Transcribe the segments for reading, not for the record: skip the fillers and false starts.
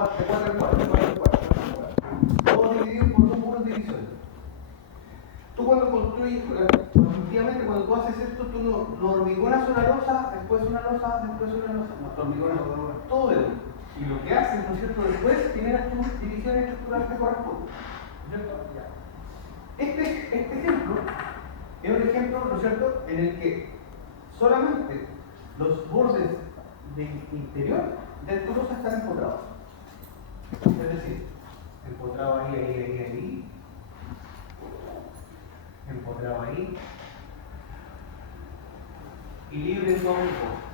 4 en 4, de 4 en 4, todos divididos por dos puros divisores. Tú cuando construyes, efectivamente cuando tú haces esto, tú no hormigonas una losa, después una losa, después una losa, no, tú hormigonas todo de uno. Y lo que haces, ¿no es cierto?, después generas tus divisiones estructurales que corresponden, ¿no es cierto? Ya. Este ejemplo es un ejemplo, ¿no es cierto?, en el que solamente los bordes del interior de tu losa están empotrados. Es decir, empotrado ahí, empotrado ahí, y libre en todo el bordo.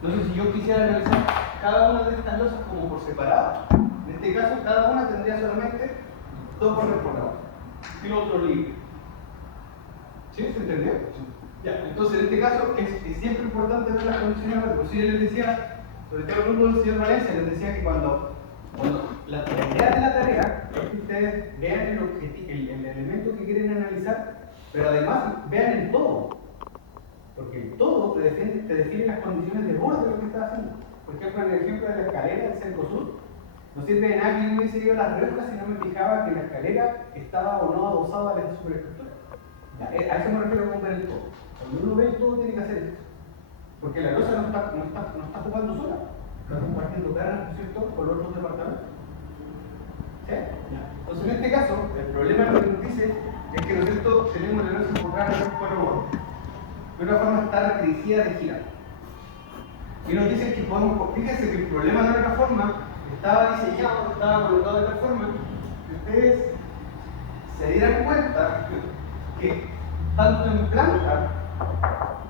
Entonces, si yo quisiera analizar cada una de estas losas como por separado, en este caso cada una tendría solamente dos bordes empotrados y el otro libre. ¿Sí? ¿Se entendió? Sí. Ya, entonces en este caso es siempre importante ver las condiciones. Por si yo les decía, sobre todo el grupo del señor Valencia, les decía que cuando la idea de la tarea es que ustedes vean el elemento que quieren analizar, pero además vean el todo. Porque el todo te define las condiciones de borde de lo que estás haciendo. Por ejemplo, en el ejemplo de la escalera del Cencosud, no sirve de nada que yo hubiese ido a las rejas si no me fijaba que la escalera estaba o no adosada a la superestructura. A eso me refiero con ver el todo. Cuando uno ve el todo, tiene que hacer esto. Porque la losa no está jugando sola, está compartiendo planos, ¿no es cierto?, con los otros departamentos. ¿Sí? Entonces, en este caso, el problema que nos dice es que, ¿no es cierto?, tenemos la losa enfocada en los 4 bordes. De una forma está restringida de girar. Y nos dicen que podemos, fíjense que el problema de nuestra forma estaba diseñado, estaba colocado de tal forma que ustedes se dieran cuenta que tanto en planta,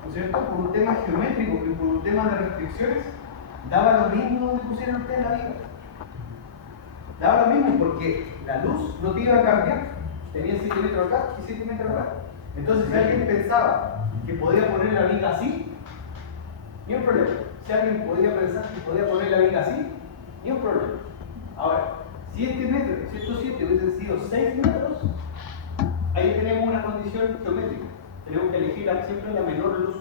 ¿no es cierto?, por un tema geométrico que por un tema de restricciones, daba lo mismo donde pusieron ustedes la viga. Daba lo mismo porque la luz no te iba a cambiar. Tenía 7 metros acá y 7 metros acá. Entonces, si alguien pensaba que podía poner la viga así, ni un problema. Si alguien podía pensar que podía poner la viga así, ni un problema. Ahora, si este metro, si estos 7 hubiesen sido 6 metros, ahí tenemos una condición geométrica. Tenemos que elegir siempre la menor luz.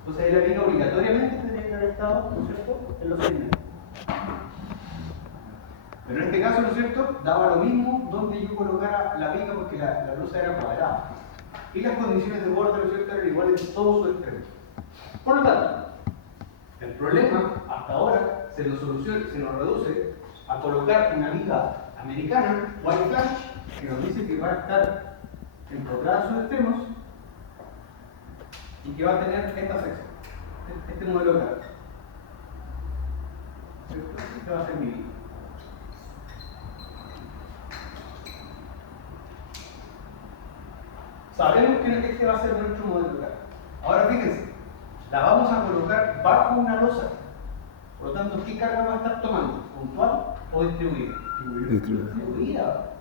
Entonces ahí la viga obligatoriamente tendría que haber estado, ¿no es cierto?, en los 6 metros. Pero en este caso, ¿no es cierto?, daba lo mismo donde yo colocara la viga porque la luz era cuadrada. Y las condiciones de borde, ¿no es cierto?, eran iguales en todos sus extremos. Por lo tanto, el problema hasta ahora se nos reduce a colocar una viga americana, white flash, que nos dice que va a estar empotrada a sus extremos y que va a tener esta sección, este modelo de carga. Este va a ser mi viga. Sabemos que este va a ser nuestro modelo de carga. Ahora fíjense, la vamos a colocar bajo una losa. Por lo tanto, ¿qué carga va a estar tomando? ¿Puntual o distribuida? Distribuida.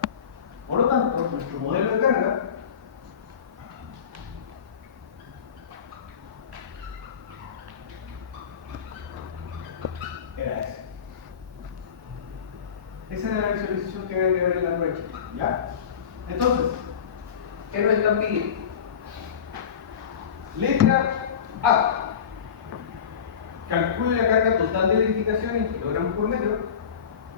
Por lo tanto, nuestro modelo de carga era ese. Esa era la visualización que había que ver en la brecha. ¿Ya? Entonces, ¿qué nos están pidiendo? Letra A. Calcule la carga total de edificación en kilogramos por metro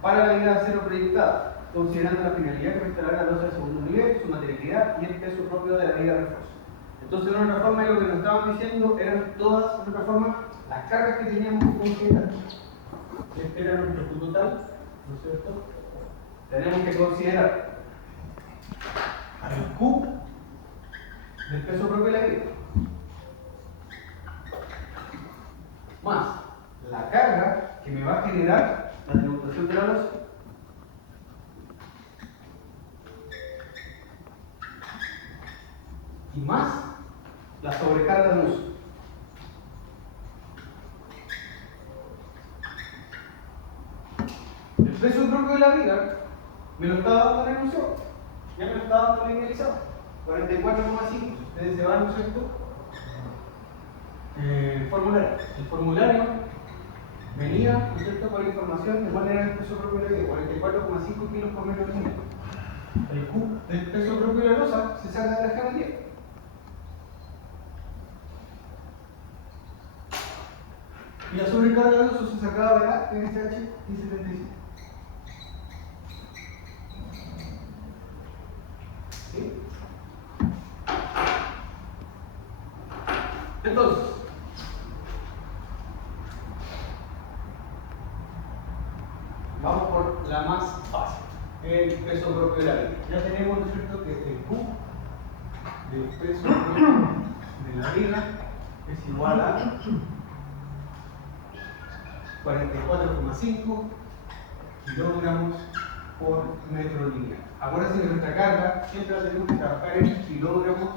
para la viga de acero proyectada, considerando la finalidad que restaurará la losa de segundo nivel, su materialidad y el peso propio de la viga de refuerzo. Entonces, de otra forma, lo que nos estaban diciendo eran todas, de otra forma, las cargas que teníamos que considerar. Este era nuestro punto total, ¿no es cierto? Tenemos que considerar al Q del peso propio de la viga, más la carga que me va a generar la tributación de la losa, y más la sobrecarga de uso. El peso propio de la viga me lo está dando en el museo, ya me lo está dando linealizado, 44,5. Ustedes se van, ¿no es cierto?, formulario. El formulario venía, ¿no es cierto?, con la información de cuál era el peso propio de la viga, 44,5 kilos por metro cúbico. El Q del peso propio de la losa se saca de la geometría. Y la sobrecarga de uso se sacaba de la NSH 1077. ¿Sí? Entonces, vamos por la más fácil, el peso propio de la viga. Ya tenemos, ¿no es cierto?, que el Q del peso propio de la viga es igual a 44,5 kilogramos por metro lineal. Acuérdense que nuestra carga siempre la tenemos que trabajar en kilogramos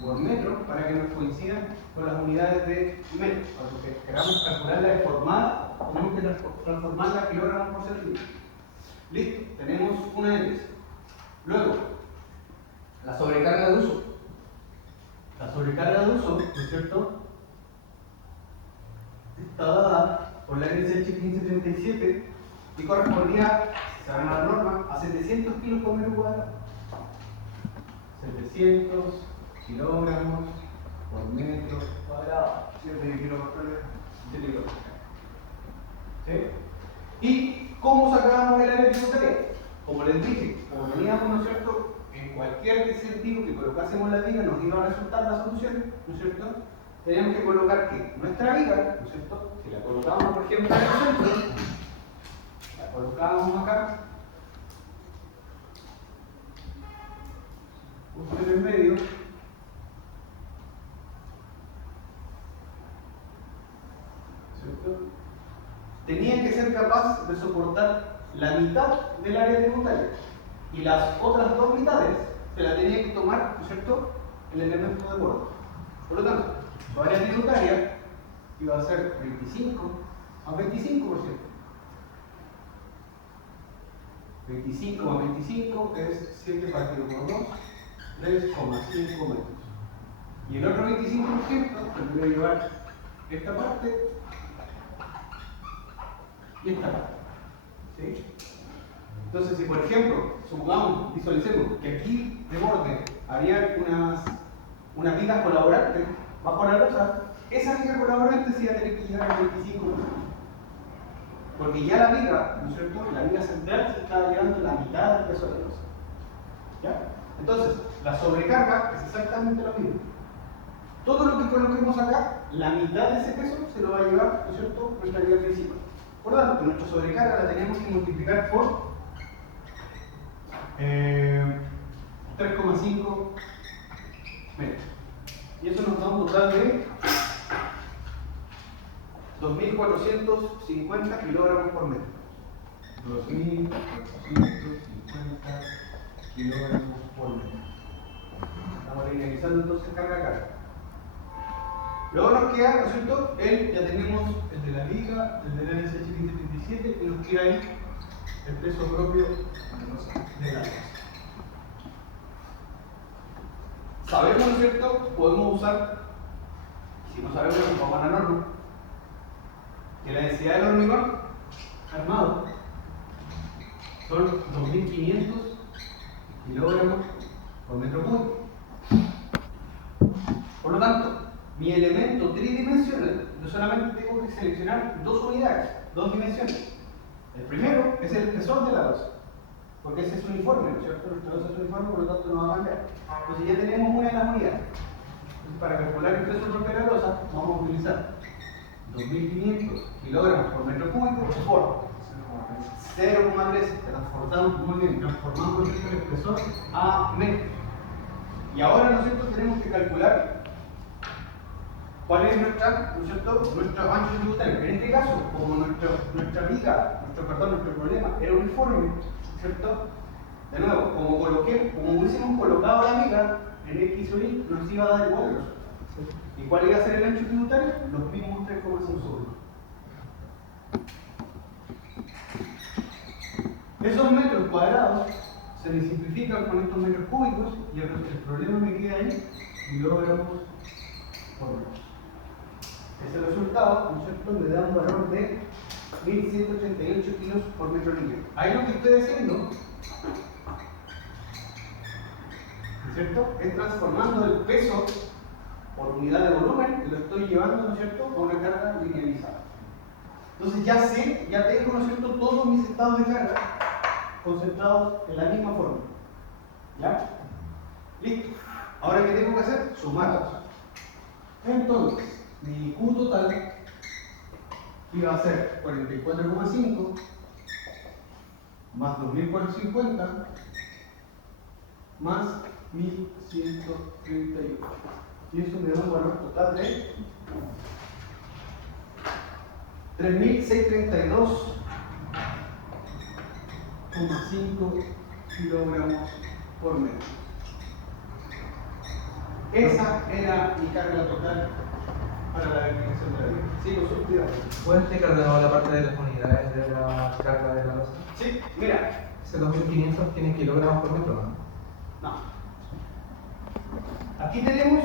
por metro para que nos coincidan con las unidades de metro. Para que queramos calcularla deformada, tenemos que transformarla a kilogramos por centímetro. Listo, tenemos una de ellas. Luego, la sobrecarga de uso. La sobrecarga de uso, ¿no es cierto?, está dada por la NSH 1537 y correspondía, si se van a la norma, a 700 kilos por metro cuadrado. 700 kilogramos por metro cuadrado. 7 kilogramos por metro. ¿Sí? ¿Y cómo sacábamos el área tributaria? Como les dije, como teníamos, ¿no es cierto?, en cualquier sentido que colocásemos la viga nos iba a resultar la solución, ¿no es cierto? Teníamos que colocar que nuestra viga, ¿no es cierto?, si la colocábamos, por ejemplo, en el centro, la colocábamos acá, justo en el medio, ¿cierto?, tenía que ser capaz de soportar la mitad del área tributaria y las otras dos mitades se la tenía que tomar, ¿no es cierto?, el elemento de borde. Por lo tanto, su área tributaria iba a ser 25 más 25%. 25 más 25 es 7 partido por 2, 3,5 metros. Y el otro 25% tendría que llevar esta parte y esta parte. ¿Sí? Entonces, si por ejemplo, supongamos, visualicemos que aquí de borde había unas vigas colaborantes bajo la losa, esa viga colaborante sí va a tener que llegar al 25%. Porque ya la viga, ¿no es cierto?, la viga central se está llevando la mitad del peso de la losa. ¿Ya? Entonces, la sobrecarga es exactamente lo mismo. Todo lo que coloquemos acá, la mitad de ese peso se lo va a llevar, ¿no es cierto?, nuestra viga principal. Por lo tanto, nuestra sobrecarga la tenemos que multiplicar por 3,5 metros. Y eso nos da un total de 2.450 kilogramos por metro. 2.450 kilogramos por metro. Estamos linealizando entonces carga a carga. Luego nos queda, ¿no es cierto?, ya tenemos el de la viga, el de la NSH 1537 y nos queda ahí el peso propio de la losa. Sabemos, ¿no es cierto?, podemos usar, si no sabemos, nos vamos a la norma, que la densidad del hormigón armado son 2.500 kilogramos por metro cúbico. Por lo tanto, mi elemento tridimensional, yo solamente tengo que seleccionar dos unidades, dos dimensiones. El primero es el espesor de la losa, porque ese es uniforme, ¿no es cierto? Nuestra losa es uniforme, por lo tanto no va a cambiar. Entonces ya tenemos una de las unidades. Entonces, para calcular el peso propio de la losa, vamos a utilizar 2.500 kilogramos por metro cúbico por 0,3. Transformamos muy bien, transformamos el espesor a metros. Y ahora, ¿no es cierto?, tenemos que calcular cuál es nuestra, ¿no es cierto?, nuestro ancho tributario. En este caso, como nuestra viga, nuestro problema era uniforme, ¿cierto? De nuevo, como hubiésemos colocado la viga en X o Y, nos iba a dar igual el resultado. ¿Y cuál iba a ser el ancho tributario? Los mismos 3,5. Esos metros cuadrados se me simplifican con estos metros cúbicos y el problema me queda ahí, kilogramos por metro. Ese resultado, ¿no es cierto?, me da un valor de 1.188 kilos por metro lineal. Ahí lo que estoy haciendo, ¿no es cierto?, es transformando el peso por unidad de volumen y lo estoy llevando, ¿no es cierto?, a una carga, Entonces ya sé, ya tengo, ¿no es cierto?, todos mis estados de carga concentrados en la misma forma. ¿Ya? Listo. Ahora, ¿qué tengo que hacer? Sumarlos. Entonces, mi Q total iba a ser 44,5 más 2450 más 1138. Y eso me da un valor total de 3632,5 kilogramos por metro. Esa era mi carga total para la definición de la vida. ¿Sigo suspirando? ¿Puedes explicar de nuevo la parte de las unidades de la carga de la losa? Sí, mira. Ese 2500 tiene kilogramos por metro, ¿no? No. Aquí tenemos